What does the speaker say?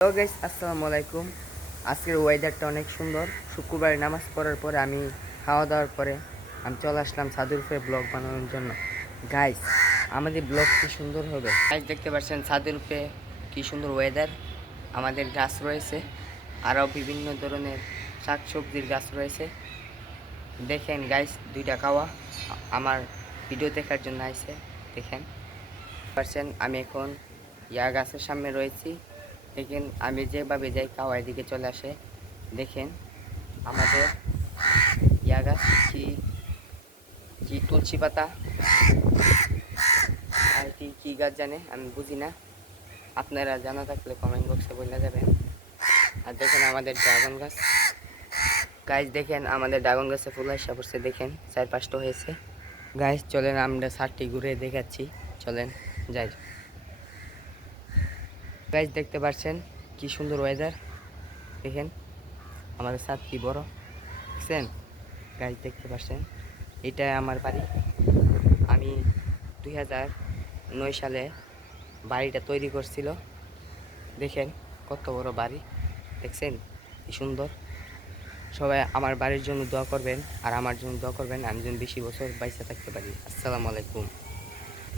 Hello guys, আসসালামু আলাইকুম। আজকের ওয়েদারটা অনেক সুন্দর। শুক্রবারে নামাজ পড়ার পরে আমি খাওয়া দাওয়ার পরে আমি চলে আসলাম ছাদের উপরে ব্লগ বানানোর জন্য। গাইস, আমাদের ব্লগ কি সুন্দর হবে। গাইস, দেখতে পাচ্ছেন ছাদের উপরে কি সুন্দর ওয়েদার। আমাদের গাছ রয়েছে, আরও বিভিন্ন ধরনের শাকসবজির গাছ রয়েছে। দেখেন গাইস, দুইটা কাওয়া আমার ভিডিও দেখার জন্য আইছে। দেখেন পাচ্ছেন আমি এখন গাছের সামনে রয়েছি। দেখেন আমি যেভাবে যাই কাওয়ার দিকে চলে আসে। দেখেন আমাদের গাছ কি কি তুলসী পাতা আর কি কি গাছ জানে আমি বুঝি না, আপনারা জানা থাকলে কমেন্ট বক্সে বলে যাবেন। আর দেখেন আমাদের ড্রাগন গাছ। গাছ দেখেন আমাদের ড্রাগন গাছে ফুল আসা পড়ছে। দেখেন 4-5টা হয়েছে। গাছ চলেন আমরা সারটি ঘুরে দেখাচ্ছি, চলেন যাই। গাছ দেখতে পাচ্ছেন কি সুন্দর ওয়েদার। দেখেন আমাদের ছাদ কি বড়, দেখছেন গাছ দেখতে পাচ্ছেন। এটা আমার বাড়ি। আমি 2009 সালে বাড়িটা তৈরি করছিল। দেখেন কত বড় বাড়ি, দেখছেন কি সুন্দর। সবাই আমার বাড়ির জন্য দোয়া করবেন আর আমার জন্য দোয়া করবেন, আমি যেন বেশি বছর বাইসা থাকতে পারি। আসসালামু আলাইকুম।